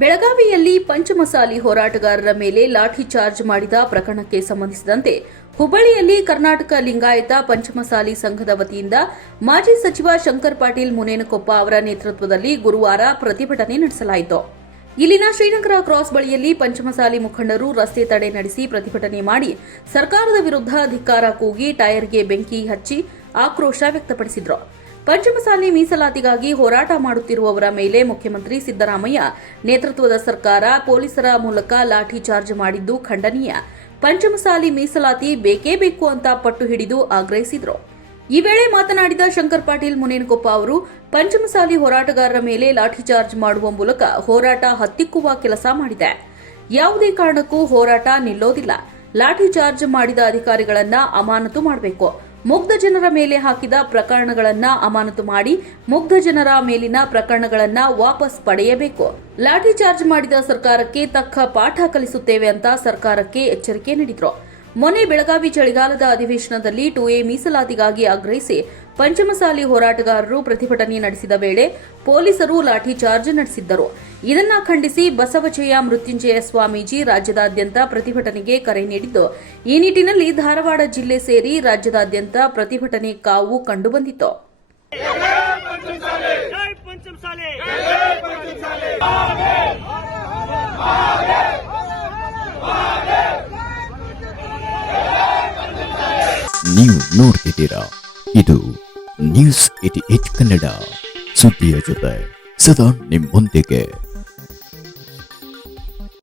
ಬೆಳಗಾವಿಯಲ್ಲಿ ಪಂಚಮಸಾಲಿ ಹೋರಾಟಗಾರರ ಮೇಲೆ ಲಾಠಿ ಚಾರ್ಜ್ ಮಾಡಿದ ಪ್ರಕರಣಕ್ಕೆ ಸಂಬಂಧಿಸಿದಂತೆ ಹುಬ್ಬಳ್ಳಿಯಲ್ಲಿ ಕರ್ನಾಟಕ ಲಿಂಗಾಯತ ಪಂಚಮಸಾಲಿ ಸಂಘದ ವತಿಯಿಂದ ಮಾಜಿ ಸಚಿವ ಶಂಕರ್ ಪಾಟೀಲ್ ಮುನೇನಕೊಪ್ಪ ಅವರ ನೇತೃತ್ವದಲ್ಲಿ ಗುರುವಾರ ಪ್ರತಿಭಟನೆ ನಡೆಸಲಾಯಿತು. ಇಲ್ಲಿನ ಶ್ರೀನಗರ ಕ್ರಾಸ್ ಬಳಿಯಲ್ಲಿ ಪಂಚಮಸಾಲಿ ಮುಖಂಡರು ರಸ್ತೆ ತಡೆ ನಡೆಸಿ ಪ್ರತಿಭಟನೆ ಮಾಡಿ ಸರ್ಕಾರದ ವಿರುದ್ಧ ಧಿಕ್ಕಾರ ಕೂಗಿ ಟೈರ್ಗೆ ಬೆಂಕಿ ಹಚ್ಚಿ ಆಕ್ರೋಶ ವ್ಯಕ್ತಪಡಿಸಿದರು. ಪಂಚಮಸಾಲಿ ಮೀಸಲಾತಿಗಾಗಿ ಹೋರಾಟ ಮಾಡುತ್ತಿರುವವರ ಮೇಲೆ ಮುಖ್ಯಮಂತ್ರಿ ಸಿದ್ದರಾಮಯ್ಯ ನೇತೃತ್ವದ ಸರ್ಕಾರ ಪೊಲೀಸರ ಮೂಲಕ ಲಾಠಿ ಚಾರ್ಜ್ ಮಾಡಿದ್ದು ಖಂಡನೀಯ. ಪಂಚಮಸಾಲಿ ಮೀಸಲಾತಿ ಬೇಕೇ ಬೇಕು ಅಂತ ಪಟ್ಟು ಹಿಡಿದು ಆಗ್ರಹಿಸಿದರು. ಈ ವೇಳೆ ಮಾತನಾಡಿದ ಶಂಕರ್ ಪಾಟೀಲ್ ಮುನೇನಕೊಪ್ಪ ಅವರು ಪಂಚಮಸಾಲಿ ಹೋರಾಟಗಾರರ ಮೇಲೆ ಲಾಠಿ ಚಾರ್ಜ್ ಮಾಡುವ ಮೂಲಕ ಹೋರಾಟ ಹತ್ತಿಕ್ಕುವ ಕೆಲಸ ಮಾಡಿದೆ. ಯಾವುದೇ ಕಾರಣಕ್ಕೂ ಹೋರಾಟ ನಿಲ್ಲೋದಿಲ್ಲ. ಲಾಠಿ ಚಾರ್ಜ್ ಮಾಡಿದ ಅಧಿಕಾರಿಗಳನ್ನ ಅಮಾನತು ಮಾಡಬೇಕು. ಮುಗ್ಧ ಜನರ ಮೇಲೆ ಹಾಕಿದ ಪ್ರಕರಣಗಳನ್ನ ಅಮಾನತು ಮಾಡಿ ಮುಗ್ಧ ಜನರ ಮೇಲಿನ ಪ್ರಕರಣಗಳನ್ನ ವಾಪಸ್ ಪಡೆಯಬೇಕು. ಲಾಠಿ ಚಾರ್ಜ್ ಮಾಡಿದ ಸರ್ಕಾರಕ್ಕೆ ತಕ್ಕ ಪಾಠ ಕಲಿಸುತ್ತೇವೆ ಅಂತ ಸರ್ಕಾರಕ್ಕೆ ಎಚ್ಚರಿಕೆ ನೀಡಿದ್ರು. ಮೊನ್ನೆ ಬೆಳಗಾವಿ ಚಳಿಗಾಲದ ಅಧಿವೇಶನದಲ್ಲಿ 2A ಮೀಸಲಾತಿಗಾಗಿ ಆಗ್ರಹಿಸಿ ಪಂಚಮಸಾಲಿ ಹೋರಾಟಗಾರರು ಪ್ರತಿಭಟನೆ ನಡೆಸಿದ ವೇಳೆ ಪೊಲೀಸರು ಲಾಠಿ ಚಾರ್ಜ್ ನಡೆಸಿದ್ದರು. ಇದನ್ನ ಖಂಡಿಸಿ ಬಸವಜಯ ಮೃತ್ಯುಂಜಯ ಸ್ವಾಮೀಜಿ ರಾಜ್ಯದಾದ್ಯಂತ ಪ್ರತಿಭಟನೆಗೆ ಕರೆ ನೀಡಿದ್ದು, ಈ ನಿಟ್ಟಿನಲ್ಲಿ ಧಾರವಾಡ ಜಿಲ್ಲೆ ಸೇರಿ ರಾಜ್ಯದಾದ್ಯಂತ ಪ್ರತಿಭಟನೆ ಕಾವು ಕಂಡುಬಂದಿತು. ನೀವು ನೋಡ್ತಿದ್ದೀರಾ, ಇದು ನ್ಯೂಸ್ 88 ಕನ್ನಡ, ಸುದ್ದಿಯ ಜೊತೆ ಸದಾ ನಿಮ್ಮೊಂದಿಗೆ.